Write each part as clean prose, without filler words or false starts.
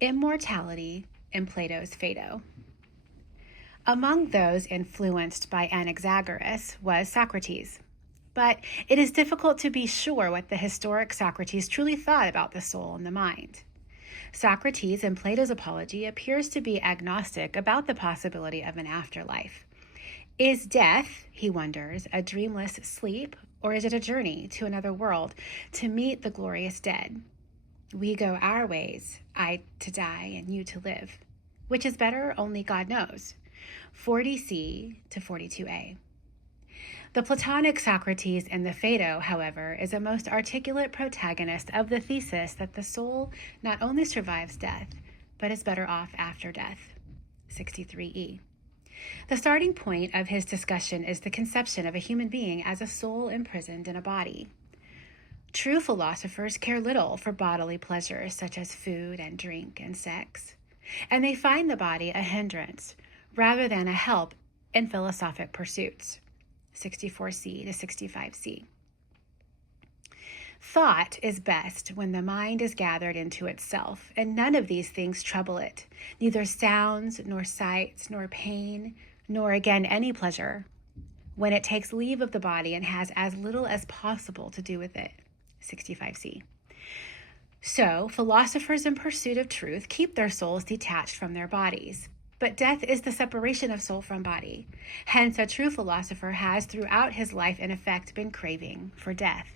Immortality in Plato's Phaedo. Among those influenced by Anaxagoras was Socrates. But it is difficult to be sure what the historic Socrates truly thought about the soul and the mind. Socrates, in Plato's Apology, appears to be agnostic about the possibility of an afterlife. Is death, he wonders, a dreamless sleep, or is it a journey to another world to meet the glorious dead? We go our ways, I to die and you to live. Which is better, only God knows. 40c to 42a. The Platonic Socrates in the Phaedo, however, is a most articulate protagonist of the thesis that the soul not only survives death, but is better off after death. 63e. The starting point of his discussion is the conception of a human being as a soul imprisoned in a body. True philosophers care little for bodily pleasures such as food and drink and sex, and they find the body a hindrance rather than a help in philosophic pursuits. 64c to 65c. Thought is best when the mind is gathered into itself, and none of these things trouble it, neither sounds, nor sights, nor pain, nor again any pleasure, when it takes leave of the body and has as little as possible to do with it. 65c. So, philosophers in pursuit of truth keep their souls detached from their bodies. But death is the separation of soul from body. Hence, a true philosopher has throughout his life, in effect, been craving for death.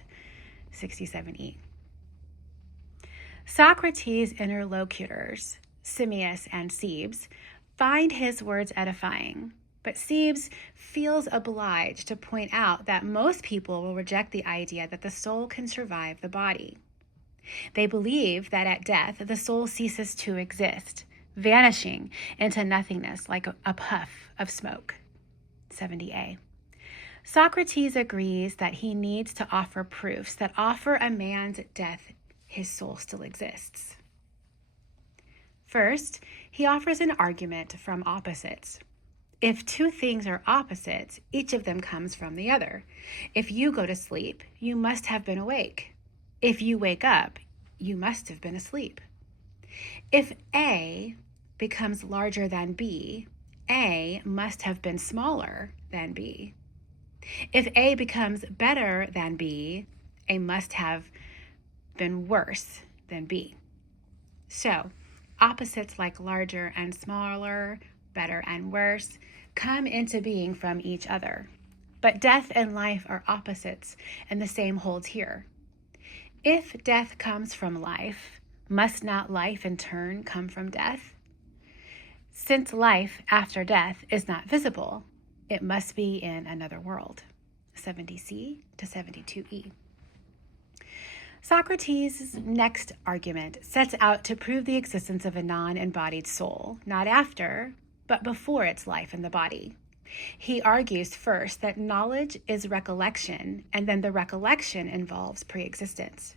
67e. Socrates' interlocutors, Simmias and Cebes, find his words edifying, but Cebes feels obliged to point out that most people will reject the idea that the soul can survive the body. They believe that at death, the soul ceases to exist, vanishing into nothingness like a puff of smoke. 70a. Socrates agrees that he needs to offer proofs that offer a man's death his soul still exists. First, he offers an argument from opposites. If two things are opposites, each of them comes from the other. If you go to sleep, you must have been awake. If you wake up, you must have been asleep. If A becomes larger than B, A must have been smaller than B. If A becomes better than B, A must have been worse than B. So, opposites like larger and smaller, better and worse, come into being from each other. But death and life are opposites, and the same holds here. If death comes from life, must not life in turn come from death? Since life after death is not visible, it must be in another world. 70c to 72e. Socrates' next argument sets out to prove the existence of a non-embodied soul, not after, but before its life in the body. He argues first that knowledge is recollection, and then the recollection involves pre-existence.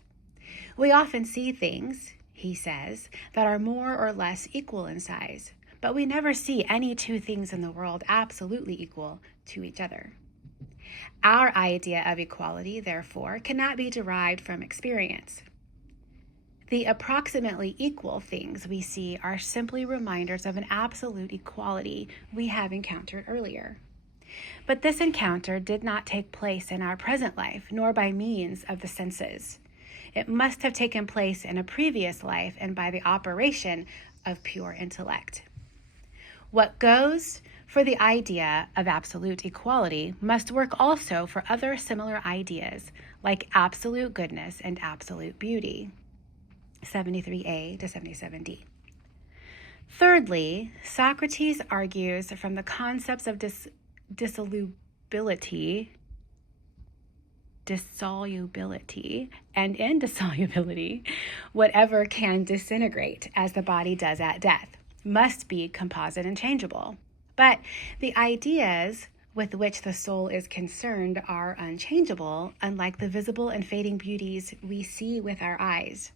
We often see things, he says, that are more or less equal in size, but we never see any two things in the world absolutely equal to each other. Our idea of equality, therefore, cannot be derived from experience. The approximately equal things we see are simply reminders of an absolute equality we have encountered earlier. But this encounter did not take place in our present life, nor by means of the senses. It must have taken place in a previous life and by the operation of pure intellect. What goes for the idea of absolute equality must work also for other similar ideas like absolute goodness and absolute beauty. 73a to 77d. Thirdly, Socrates argues from the concepts of dissolubility, and indissolubility, whatever can disintegrate as the body does at death, must be composite and changeable. But the ideas with which the soul is concerned are unchangeable, unlike the visible and fading beauties we see with our eyes.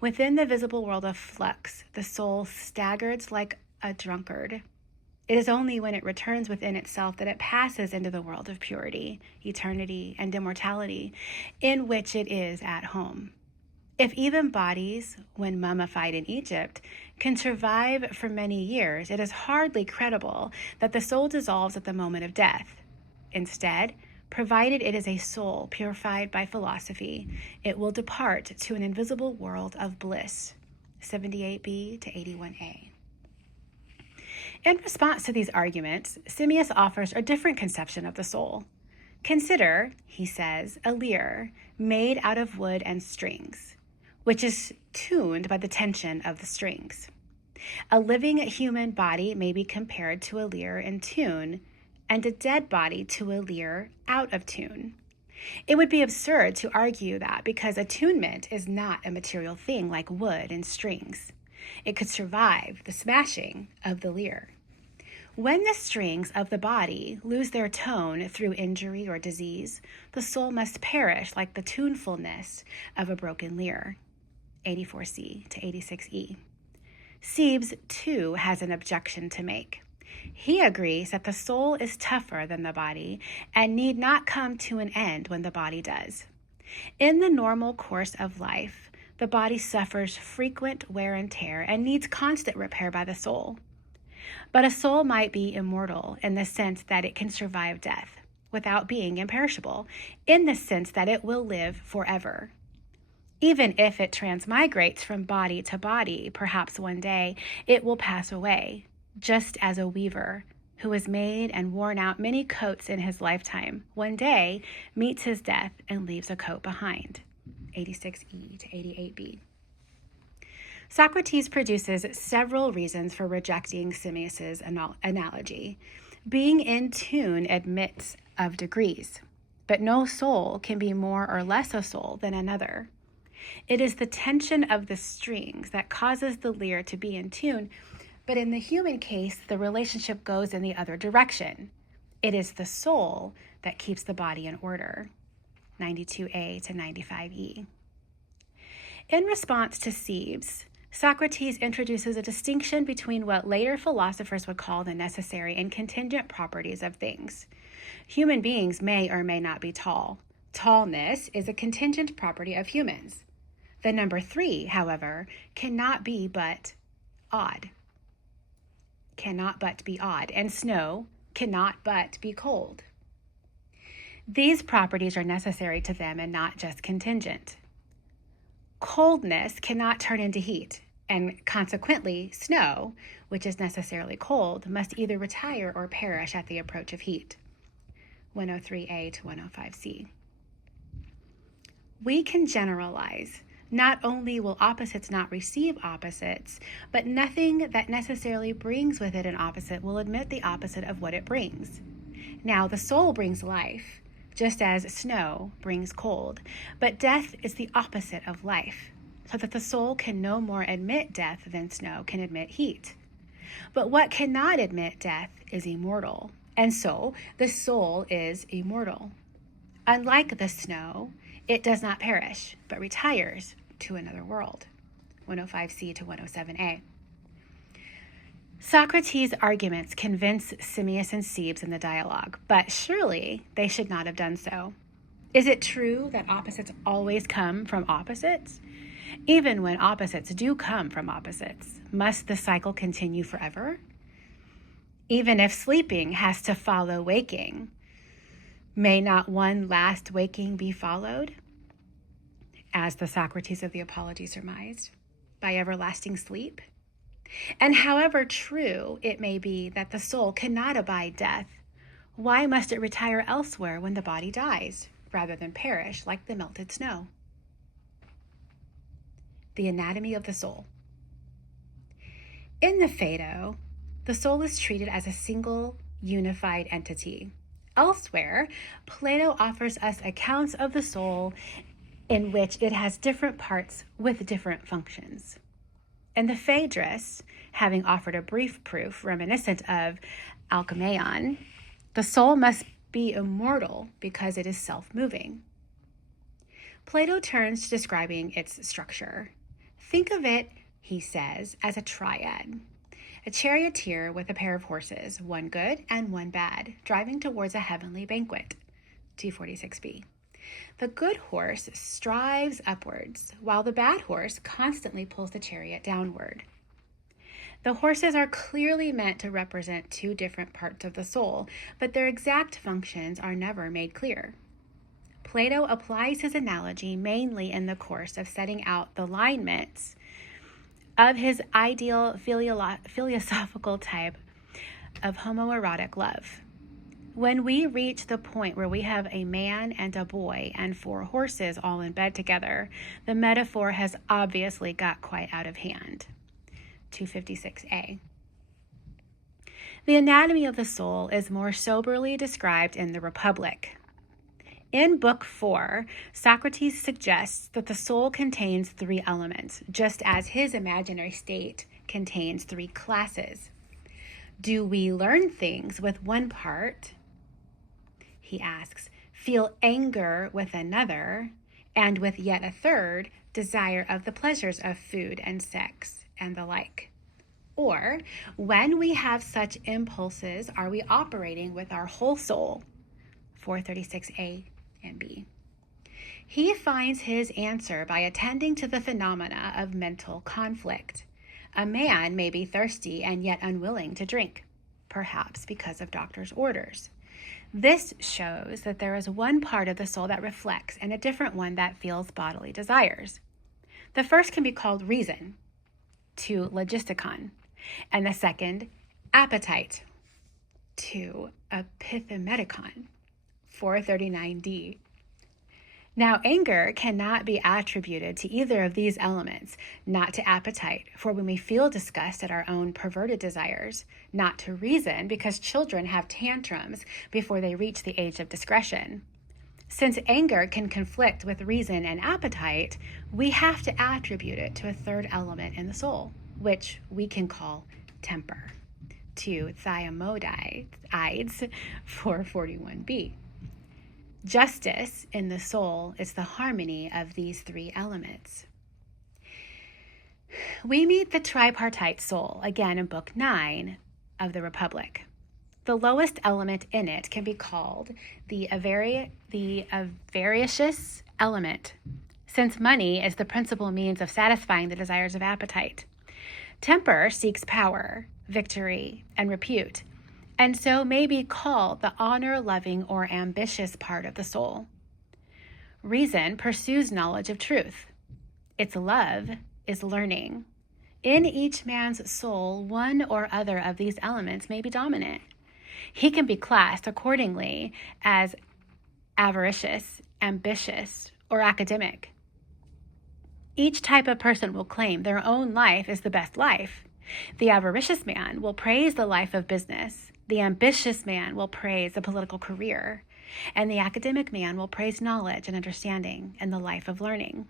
Within the visible world of flux, the soul staggers like a drunkard. It is only when it returns within itself that it passes into the world of purity, eternity, and immortality, in which it is at home. If even bodies, when mummified in Egypt, can survive for many years, it is hardly credible that the soul dissolves at the moment of death. Instead, provided it is a soul purified by philosophy, it will depart to an invisible world of bliss. 78b to 81a. In response to these arguments, Simmias offers a different conception of the soul. Consider, he says, a lyre made out of wood and strings, which is tuned by the tension of the strings. A living human body may be compared to a lyre in tune, and a dead body to a lyre out of tune. It would be absurd to argue that because attunement is not a material thing like wood and strings, it could survive the smashing of the lyre. When the strings of the body lose their tone through injury or disease, the soul must perish like the tunefulness of a broken lyre. 84c to 86e. Siebes, too, has an objection to make. He agrees that the soul is tougher than the body and need not come to an end when the body does. In the normal course of life, the body suffers frequent wear and tear and needs constant repair by the soul. But a soul might be immortal in the sense that it can survive death without being imperishable, in the sense that it will live forever. Even if it transmigrates from body to body, perhaps one day it will pass away, just as a weaver who has made and worn out many coats in his lifetime, one day meets his death and leaves a coat behind. 86e to 88b. Socrates produces several reasons for rejecting Simmias's analogy. Being in tune admits of degrees, but no soul can be more or less a soul than another. It is the tension of the strings that causes the lyre to be in tune, but in the human case, the relationship goes in the other direction. It is the soul that keeps the body in order. 92a to 95e. In response to Siebes, Socrates introduces a distinction between what later philosophers would call the necessary and contingent properties of things. Human beings may or may not be tall. Tallness is a contingent property of humans. The number 3, however, cannot but be odd, and snow cannot but be cold. These properties are necessary to them and not just contingent. Coldness cannot turn into heat, and consequently, snow, which is necessarily cold, must either retire or perish at the approach of heat. 103a to 105c. We can generalize. Not only will opposites not receive opposites, but nothing that necessarily brings with it an opposite will admit the opposite of what it brings. Now, the soul brings life, just as snow brings cold, but death is the opposite of life, so that the soul can no more admit death than snow can admit heat. But what cannot admit death is immortal, and so the soul is immortal. Unlike the snow, it does not perish, but retires to another world. 105c to 107a. Socrates' arguments convince Simmias and Siebes in the dialogue, but surely they should not have done so. Is it true that opposites always come from opposites? Even when opposites do come from opposites, must the cycle continue forever? Even if sleeping has to follow waking, may not one last waking be followed, as the Socrates of the Apology surmised, by everlasting sleep? And however true it may be that the soul cannot abide death, why must it retire elsewhere when the body dies, rather than perish like the melted snow? The anatomy of the soul. In the Phaedo, the soul is treated as a single, unified entity. Elsewhere, Plato offers us accounts of the soul in which it has different parts with different functions. In the Phaedrus, having offered a brief proof reminiscent of Alcmaeon, the soul must be immortal because it is self-moving. Plato turns to describing its structure. Think of it, he says, as a triad. A charioteer with a pair of horses, one good and one bad, driving towards a heavenly banquet. 246b. The good horse strives upwards, while the bad horse constantly pulls the chariot downward. The horses are clearly meant to represent two different parts of the soul, but their exact functions are never made clear. Plato applies his analogy mainly in the course of setting out the lineaments of his ideal philosophical type of homoerotic love. When we reach the point where we have a man and a boy and 4 horses all in bed together, the metaphor has obviously got quite out of hand. 256a. The anatomy of the soul is more soberly described in the Republic. In Book 4, Socrates suggests that the soul contains 3 elements, just as his imaginary state contains 3 classes. Do we learn things with one part? He asks, feel anger with another, and with yet a third, desire of the pleasures of food and sex, and the like. Or, when we have such impulses, are we operating with our whole soul? 436a and b. He finds his answer by attending to the phenomena of mental conflict. A man may be thirsty and yet unwilling to drink, perhaps because of doctor's orders. This shows that there is one part of the soul that reflects and a different one that feels bodily desires. The first can be called reason, to logistikon, and the second, appetite, to epithemedikon, 439d. Now, anger cannot be attributed to either of these elements, not to appetite, for when we feel disgust at our own perverted desires, not to reason, because children have tantrums before they reach the age of discretion. Since anger can conflict with reason and appetite, we have to attribute it to a third element in the soul, which we can call temper, to thiamodides, 441b. Justice in the soul is the harmony of these 3 elements. We meet the tripartite soul again in Book 9 of the Republic. The lowest element in it can be called the avaricious element, since money is the principal means of satisfying the desires of appetite. Temper seeks power, victory, and repute, and so may be called the honor-loving or ambitious part of the soul. Reason pursues knowledge of truth. Its love is learning. In each man's soul, one or other of these elements may be dominant. He can be classed accordingly as avaricious, ambitious, or academic. Each type of person will claim their own life is the best life. The avaricious man will praise the life of business. The ambitious man will praise the political career, and the academic man will praise knowledge and understanding and the life of learning.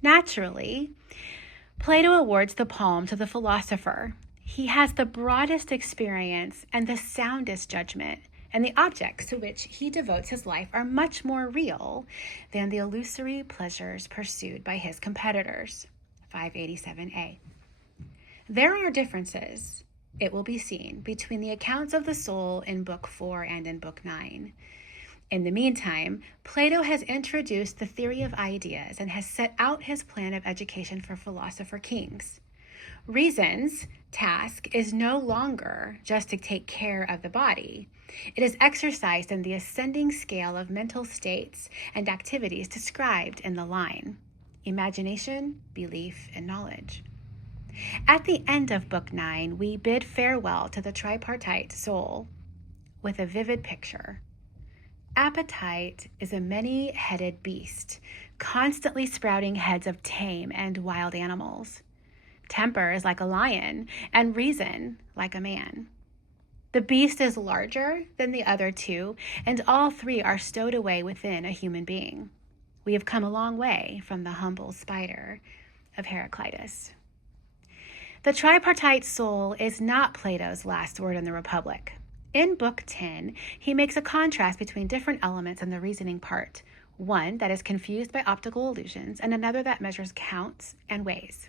Naturally, Plato awards the palm to the philosopher. He has the broadest experience and the soundest judgment, and the objects to which he devotes his life are much more real than the illusory pleasures pursued by his competitors. 587a. There are differences, it will be seen, between the accounts of the soul in Book 4 and in Book 9. In the meantime, Plato has introduced the theory of ideas and has set out his plan of education for philosopher kings. Reason's task is no longer just to take care of the body. It is exercised in the ascending scale of mental states and activities described in the line: imagination, belief, and knowledge. At the end of Book 9, we bid farewell to the tripartite soul with a vivid picture. Appetite is a many-headed beast, constantly sprouting heads of tame and wild animals. Temper is like a lion, and reason like a man. The beast is larger than the other 2, and all 3 are stowed away within a human being. We have come a long way from the humble spider of Heraclitus. The tripartite soul is not Plato's last word in the Republic. In Book 10, he makes a contrast between different elements in the reasoning part, one that is confused by optical illusions and another that measures counts and weighs.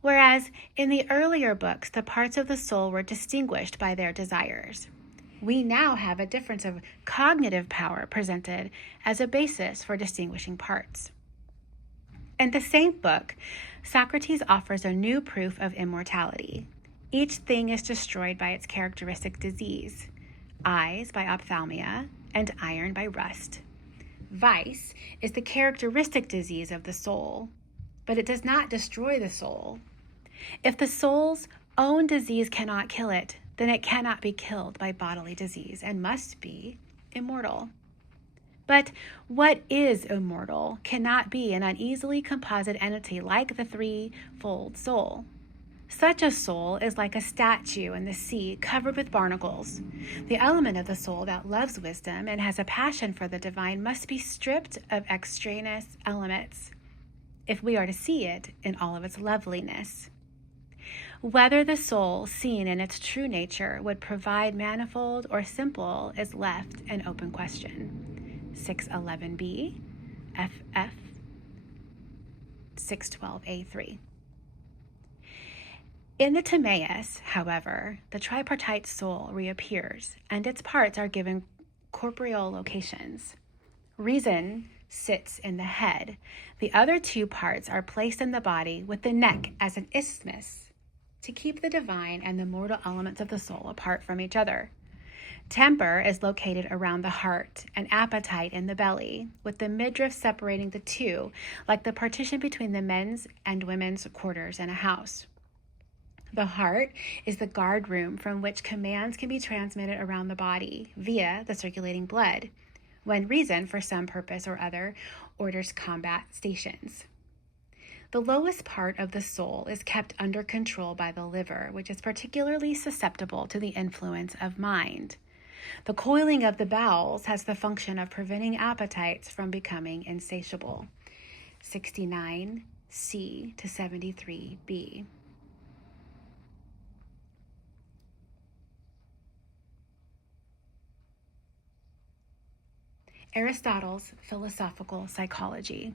Whereas in the earlier books, the parts of the soul were distinguished by their desires. we now have a difference of cognitive power presented as a basis for distinguishing parts. In the same book, Socrates offers a new proof of immortality. Each thing is destroyed by its characteristic disease: eyes by ophthalmia and iron by rust. Vice is the characteristic disease of the soul, but it does not destroy the soul. If the soul's own disease cannot kill it, then it cannot be killed by bodily disease and must be immortal. But what is immortal cannot be an uneasily composite entity like the threefold soul. Such a soul is like a statue in the sea covered with barnacles. The element of the soul that loves wisdom and has a passion for the divine must be stripped of extraneous elements if we are to see it in all of its loveliness. Whether the soul, seen in its true nature, would provide manifold or simple is left an open question. 611b, FF 612a3. In the Timaeus, however, the tripartite soul reappears, and its parts are given corporeal locations. Reason sits in the head. The other two parts are placed in the body with the neck as an isthmus to keep the divine and the mortal elements of the soul apart from each other. Temper is located around the heart and appetite in the belly, with the midriff separating the two, like the partition between the men's and women's quarters in a house. The heart is the guard room from which commands can be transmitted around the body via the circulating blood, when reason, for some purpose or other, orders combat stations. The lowest part of the soul is kept under control by the liver, which is particularly susceptible to the influence of mind. The coiling of the bowels has the function of preventing appetites from becoming insatiable. 69c to 73b. Aristotle's philosophical psychology.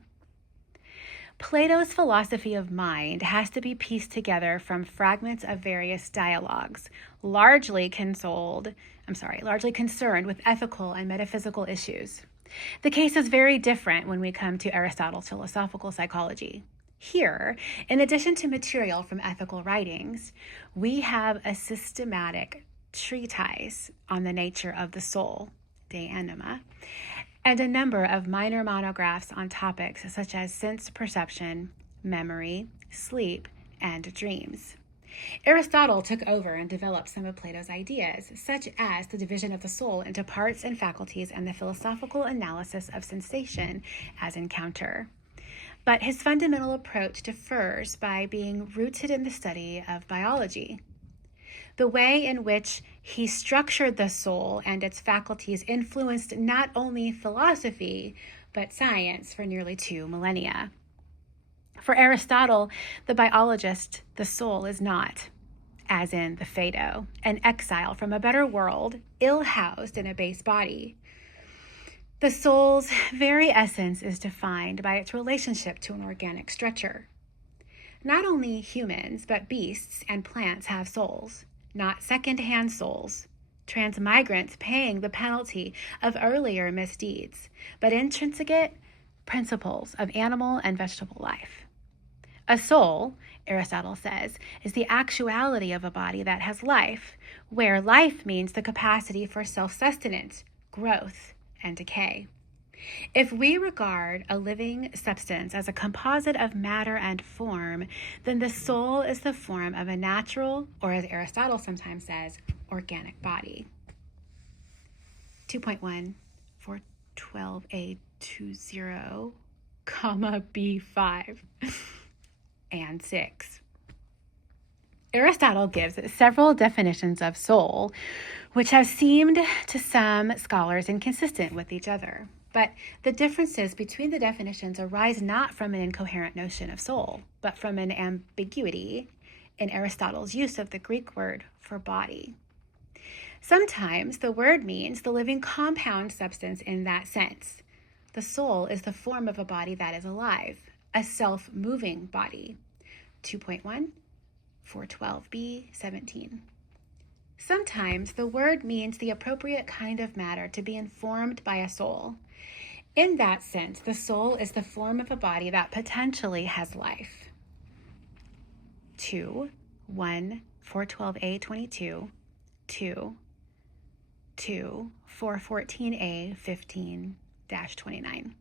Plato's philosophy of mind has to be pieced together from fragments of various dialogues, largely concerned with ethical and metaphysical issues. The case is very different when we come to Aristotle's philosophical psychology. Here, in addition to material from ethical writings, we have a systematic treatise on the nature of the soul, De Anima, and a number of minor monographs on topics such as sense perception, memory, sleep, and dreams. Aristotle took over and developed some of Plato's ideas, such as the division of the soul into parts and faculties and the philosophical analysis of sensation as encounter. But his fundamental approach differs by being rooted in the study of biology. The way in which he structured the soul and its faculties influenced not only philosophy, but science for nearly 2 millennia. For Aristotle, the biologist, the soul is not, as in the Phaedo, an exile from a better world, ill-housed in a base body. The soul's very essence is defined by its relationship to an organic structure. Not only humans, but beasts and plants have souls, not second-hand souls, transmigrants paying the penalty of earlier misdeeds, but intrinsic principles of animal and vegetable life. A soul, Aristotle says, is the actuality of a body that has life, where life means the capacity for self-sustenance, growth, and decay. If we regard a living substance as a composite of matter and form, then the soul is the form of a natural, or as Aristotle sometimes says, organic body. 2.1 412a20, B5 and 6. Aristotle gives several definitions of soul, which have seemed to some scholars inconsistent with each other. But the differences between the definitions arise not from an incoherent notion of soul, but from an ambiguity in Aristotle's use of the Greek word for body. Sometimes the word means the living compound substance in that sense. The soul is the form of a body that is alive, a self-moving body. 2.1 412b 17. Sometimes the word means the appropriate kind of matter to be informed by a soul. In that sense, the soul is the form of a body that potentially has life. 2, 1, 412a 22, 2, 2, 414a 15-29.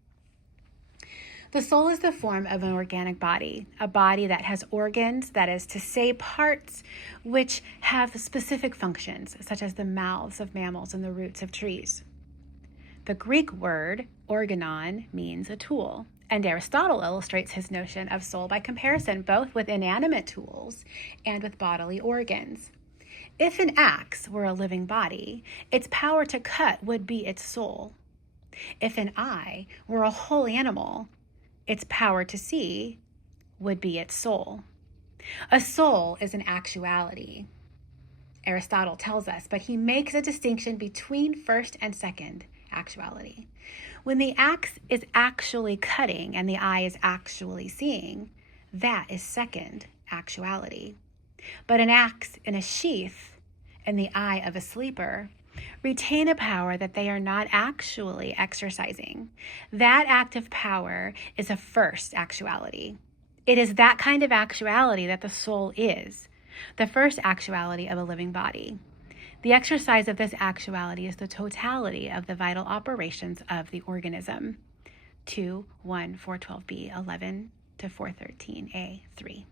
The soul is the form of an organic body, a body that has organs, that is to say, parts which have specific functions, such as the mouths of mammals and the roots of trees. The Greek word organon means a tool, and Aristotle illustrates his notion of soul by comparison both with inanimate tools and with bodily organs. If an axe were a living body, its power to cut would be its soul. If an eye were a whole animal, its power to see would be its soul. A soul is an actuality, Aristotle tells us, but he makes a distinction between first and second actuality. When the axe is actually cutting and the eye is actually seeing, that is second actuality. But an axe in a sheath and the eye of a sleeper retain a power that they are not actually exercising. That active power is a first actuality. It is that kind of actuality that the soul is, the first actuality of a living body. The exercise of this actuality is the totality of the vital operations of the organism. 2, 1, 412b, 11 to 413a, 3.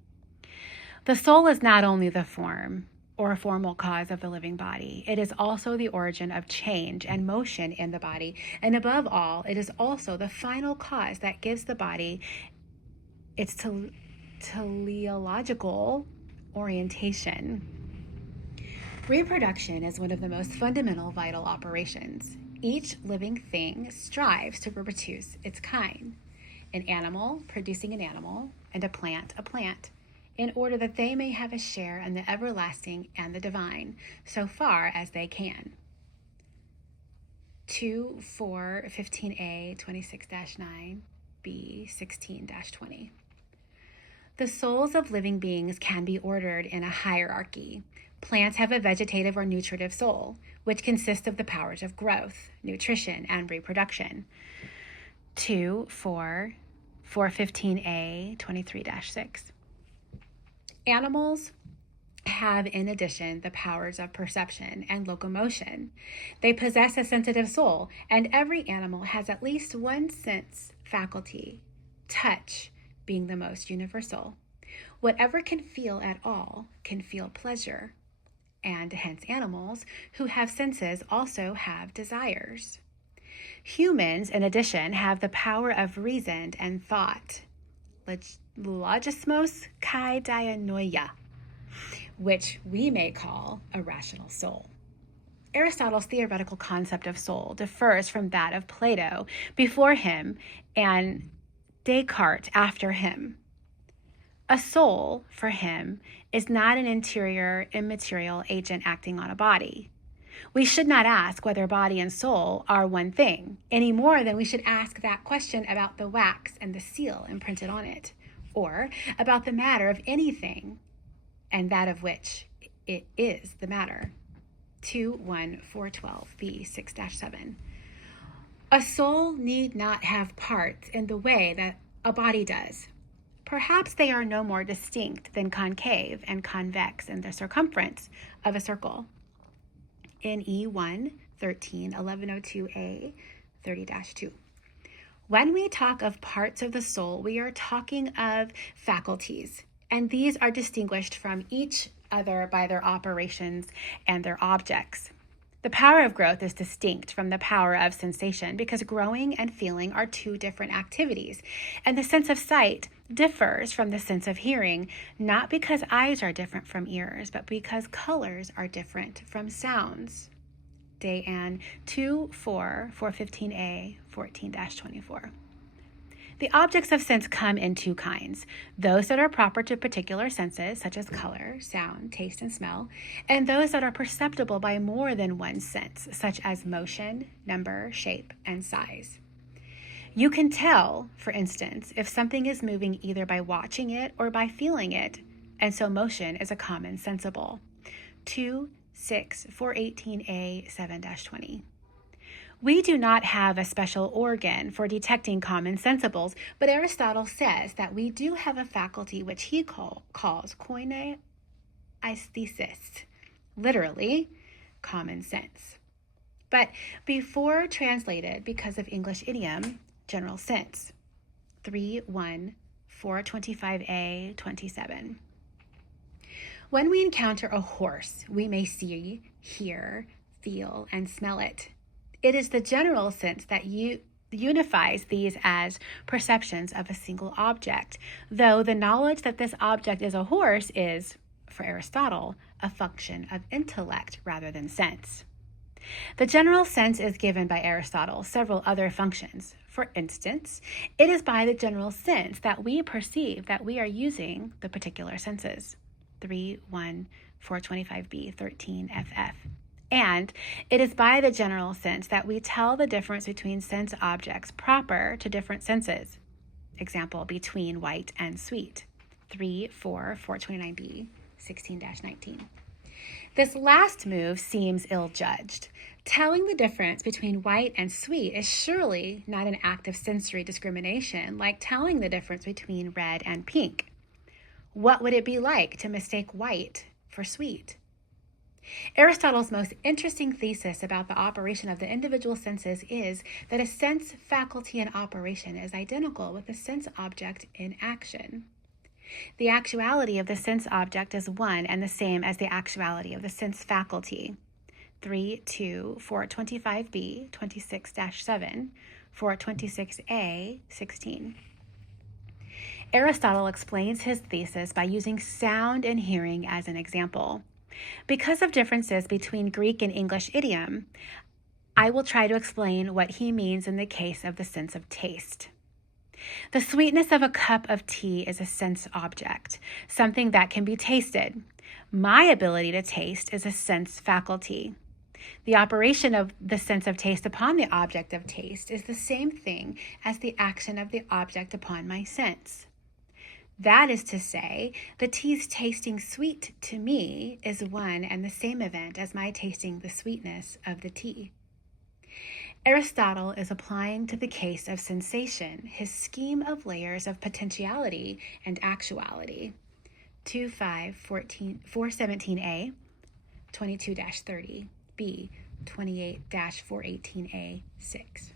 The soul is not only the form or a formal cause of the living body. It is also the origin of change and motion in the body. And above all, it is also the final cause that gives the body its teleological orientation. Reproduction is one of the most fundamental vital operations. Each living thing strives to reproduce its kind. An animal producing an animal, and a plant, in order that they may have a share in the everlasting and the divine, so far as they can. 2, 4, 15a, 26-9, b, 16-20. The souls of living beings can be ordered in a hierarchy. Plants have a vegetative or nutritive soul, which consists of the powers of growth, nutrition, and reproduction. 2, 4, 415a, 23-6. Animals have, in addition, the powers of perception and locomotion. They possess a sensitive soul, and every animal has at least one sense faculty, touch being the most universal. Whatever can feel at all can feel pleasure, and hence animals who have senses also have desires. Humans, in addition, have the power of reason and thought, logismos kai dianoia, which we may call a rational soul. Aristotle's theoretical concept of soul differs from that of Plato before him and Descartes after him. A soul, for him, is not an interior, immaterial agent acting on a body. We should not ask whether body and soul are one thing, any more than we should ask that question about the wax and the seal imprinted on it, or about the matter of anything, and that of which it is the matter. 2, 1, 412b, 6-7. A soul need not have parts in the way that a body does. Perhaps they are no more distinct than concave and convex in the circumference of a circle. In E1, 13, 1102a, 30-2. When we talk of parts of the soul, we are talking of faculties, and these are distinguished from each other by their operations and their objects. The power of growth is distinct from the power of sensation because growing and feeling are two different activities, and the sense of sight differs from the sense of hearing, not because eyes are different from ears, but because colors are different from sounds. Dayan 2, 4, 415a, 14-24. The objects of sense come in two kinds, those that are proper to particular senses, such as color, sound, taste, and smell, and those that are perceptible by more than one sense, such as motion, number, shape, and size. You can tell, for instance, if something is moving either by watching it or by feeling it, and so motion is a common sensible. 2, 6, 418a, 7-20. We do not have a special organ for detecting common sensibles, but Aristotle says that we do have a faculty which he calls koine aesthesis, literally, common sense. But before translated because of English idiom, general sense, 3:1, 425a, 27. When we encounter a horse, we may see, hear, feel, and smell it. It is the general sense that unifies these as perceptions of a single object, though the knowledge that this object is a horse is, for Aristotle, a function of intellect rather than sense. The general sense is given by Aristotle several other functions. For instance, it is by the general sense that we perceive that we are using the particular senses. 3:1, 425b, 13ff. And it is by the general sense that we tell the difference between sense objects proper to different senses. Example, between white and sweet. 3:4, 429b, 16-19. This last move seems ill-judged. Telling the difference between white and sweet is surely not an act of sensory discrimination like telling the difference between red and pink. What would it be like to mistake white for sweet? Aristotle's most interesting thesis about the operation of the individual senses is that a sense faculty in operation is identical with the sense object in action. The actuality of the sense object is one and the same as the actuality of the sense faculty. 3:2, 425b, 26-7, 426a, 16. Aristotle explains his thesis by using sound and hearing as an example. Because of differences between Greek and English idiom, I will try to explain what he means in the case of the sense of taste. The sweetness of a cup of tea is a sense object, something that can be tasted. My ability to taste is a sense faculty. The operation of the sense of taste upon the object of taste is the same thing as the action of the object upon my sense. That is to say, the tea's tasting sweet to me is one and the same event as my tasting the sweetness of the tea. Aristotle is applying to the case of sensation his scheme of layers of potentiality and actuality. 2:5, 417a, 22-30b, 28-418a, 6.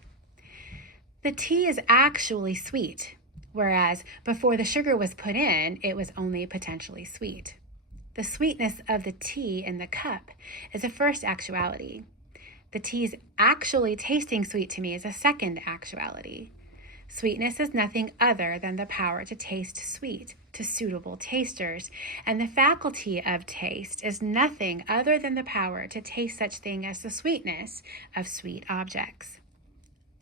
The tea is actually sweet, whereas before the sugar was put in, it was only potentially sweet. The sweetness of the tea in the cup is a first actuality. The tea's actually tasting sweet to me is a second actuality. Sweetness is nothing other than the power to taste sweet to suitable tasters, and the faculty of taste is nothing other than the power to taste such thing as the sweetness of sweet objects.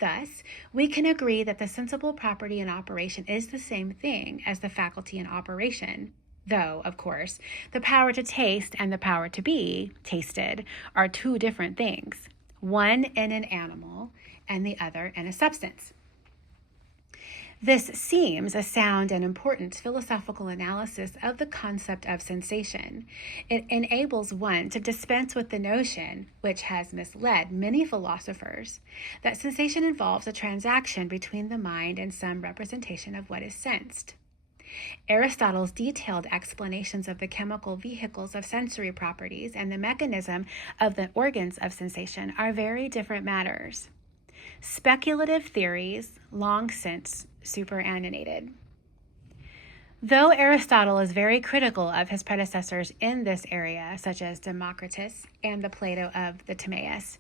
Thus, we can agree that the sensible property in operation is the same thing as the faculty in operation, though, of course, the power to taste and the power to be tasted are two different things, one in an animal and the other in a substance. This seems a sound and important philosophical analysis of the concept of sensation. It enables one to dispense with the notion, which has misled many philosophers, that sensation involves a transaction between the mind and some representation of what is sensed. Aristotle's detailed explanations of the chemical vehicles of sensory properties and the mechanism of the organs of sensation are very different matters. Speculative theories long since superannuated. Though Aristotle is very critical of his predecessors in this area, such as Democritus and the Plato of the Timaeus,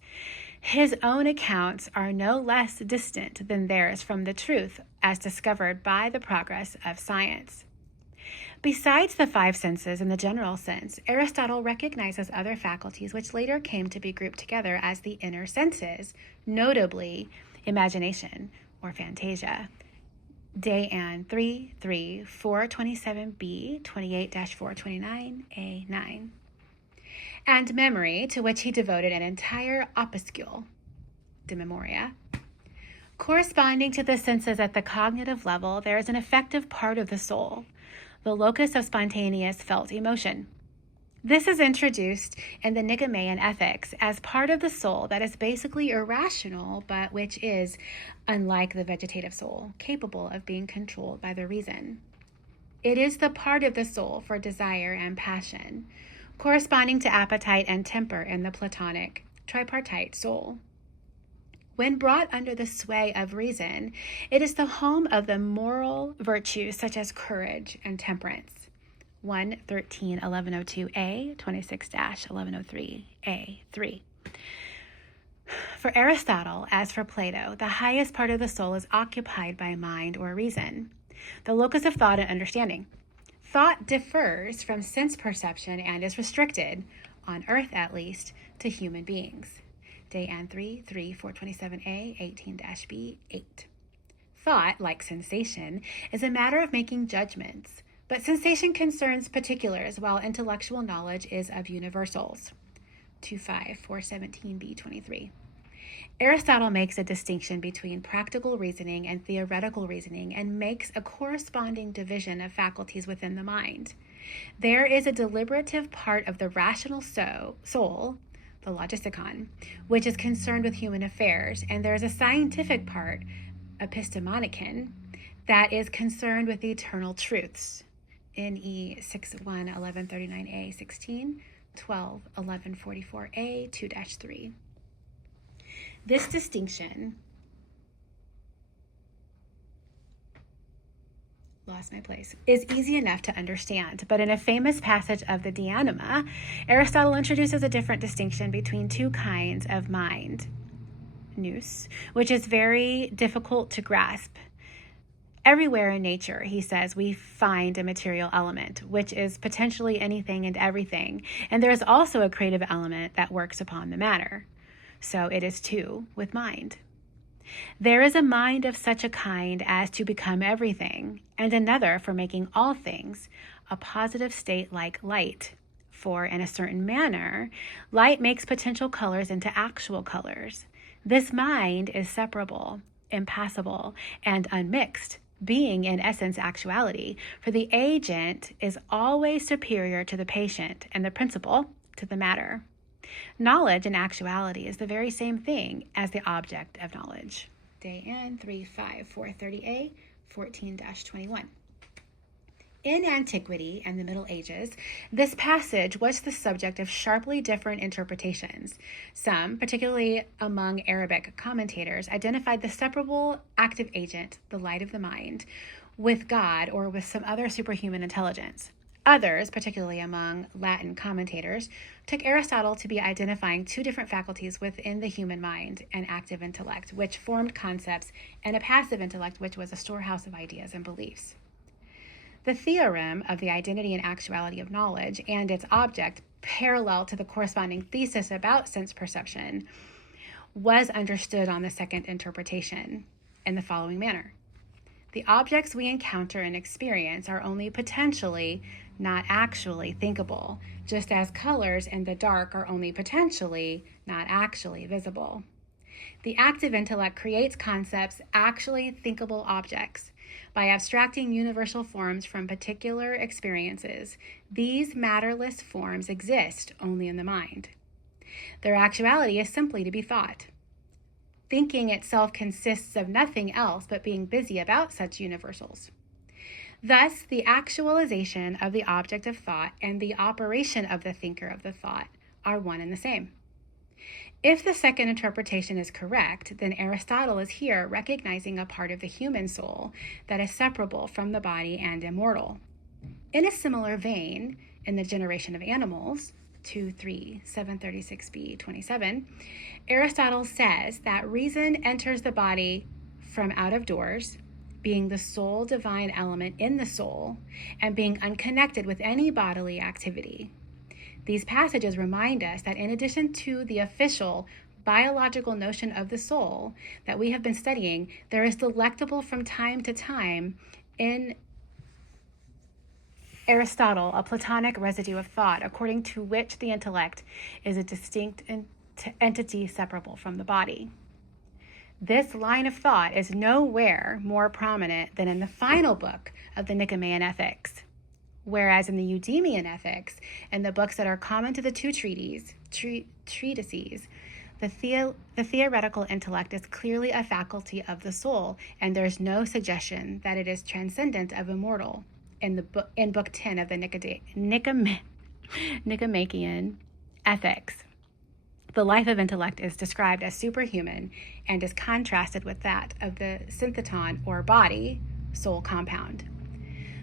his own accounts are no less distant than theirs from the truth as discovered by the progress of science. Besides the five senses in the general sense, Aristotle recognizes other faculties which later came to be grouped together as the inner senses, notably imagination or fantasia. Dayan 3:3, 427b, 28-429a9. And memory, to which he devoted an entire opuscule, De Memoria. Corresponding to the senses at the cognitive level, there is an affective part of the soul, the locus of spontaneous felt emotion. This is introduced in the Nicomachean Ethics as part of the soul that is basically irrational, but which is, unlike the vegetative soul, capable of being controlled by the reason. It is the part of the soul for desire and passion, corresponding to appetite and temper in the Platonic tripartite soul. When brought under the sway of reason, it is the home of the moral virtues such as courage and temperance. 1:13:1102a, 26-1103a3. For Aristotle, as for Plato, the highest part of the soul is occupied by mind or reason, the locus of thought and understanding. Thought differs from sense perception and is restricted, on earth at least, to human beings. Day and 3, 427a, 18-b8. Thought, like sensation, is a matter of making judgments, but sensation concerns particulars, while intellectual knowledge is of universals. 417b23. Aristotle makes a distinction between practical reasoning and theoretical reasoning and makes a corresponding division of faculties within the mind. There is a deliberative part of the rational soul, the logicon, which is concerned with human affairs, and there is a scientific part, epistemonicon, that is concerned with the eternal truths. NE 6:1:1139a 16, 12:1144a 2-3. This distinction is easy enough to understand, but in a famous passage of the De Anima, Aristotle introduces a different distinction between two kinds of mind, nous, which is very difficult to grasp. Everywhere in nature, he says, we find a material element, which is potentially anything and everything, and there is also a creative element that works upon the matter. So it is too with mind. There is a mind of such a kind as to become everything, and another for making all things, a positive state like light. For in a certain manner, light makes potential colors into actual colors. This mind is separable, impassible, and unmixed, being in essence actuality, for the agent is always superior to the patient, and the principle to the matter. Knowledge in actuality is the very same thing as the object of knowledge. Day N 35430a 14-21. In antiquity and the Middle Ages, this passage was the subject of sharply different interpretations. Some, particularly among Arabic commentators, identified the separable active agent, the light of the mind, with God or with some other superhuman intelligence. Others, particularly among Latin commentators, took Aristotle to be identifying two different faculties within the human mind, an active intellect, which formed concepts, and a passive intellect, which was a storehouse of ideas and beliefs. The theorem of the identity and actuality of knowledge and its object, parallel to the corresponding thesis about sense perception, was understood on the second interpretation in the following manner. The objects we encounter and experience are only potentially, not actually, thinkable, just as colors in the dark are only potentially, not actually, visible. The active intellect creates concepts, actually thinkable objects. By abstracting universal forms from particular experiences, these matterless forms exist only in the mind. Their actuality is simply to be thought. Thinking itself consists of nothing else but being busy about such universals. Thus, the actualization of the object of thought and the operation of the thinker of the thought are one and the same. If the second interpretation is correct, then Aristotle is here recognizing a part of the human soul that is separable from the body and immortal. In a similar vein, in the generation of animals, 736b27, Aristotle says that reason enters the body from out of doors, being the sole divine element in the soul, and being unconnected with any bodily activity. These passages remind us that in addition to the official biological notion of the soul that we have been studying, there is delectable from time to time in Aristotle a Platonic residue of thought, according to which the intellect is a distinct entity separable from the body. This line of thought is nowhere more prominent than in the final book of the Nicomachean Ethics, Whereas in the Eudemian ethics, in the books that are common to the two treatises, the theoretical intellect is clearly a faculty of the soul, and there's no suggestion that it is transcendent of immortal. In book 10 of the Nicomachean Ethics, the life of intellect is described as superhuman and is contrasted with that of the syntheton or body soul compound.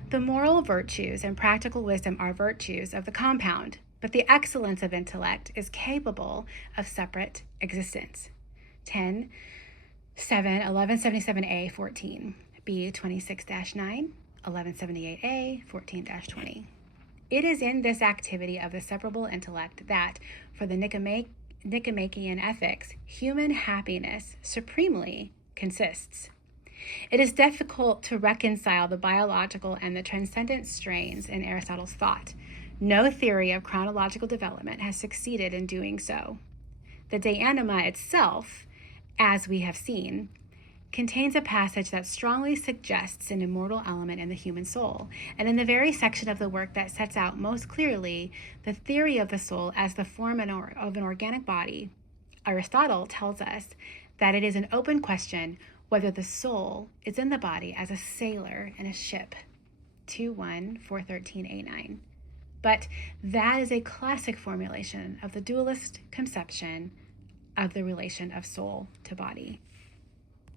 The moral virtues and practical wisdom are virtues of the compound, but the excellence of intellect is capable of separate existence. 10, 7, 1177a, 14, B 26-9, 1178a, 14-20. It is in this activity of the separable intellect that, for the Nicomachean ethics, human happiness supremely consists. It is difficult to reconcile the biological and the transcendent strains in Aristotle's thought. No theory of chronological development has succeeded in doing so. The De Anima itself, as we have seen, contains a passage that strongly suggests an immortal element in the human soul, and in the very section of the work that sets out most clearly the theory of the soul as the form of an organic body, Aristotle tells us that it is an open question whether the soul is in the body as a sailor in a ship, 2.1, 413a9. But that is a classic formulation of the dualist conception of the relation of soul to body.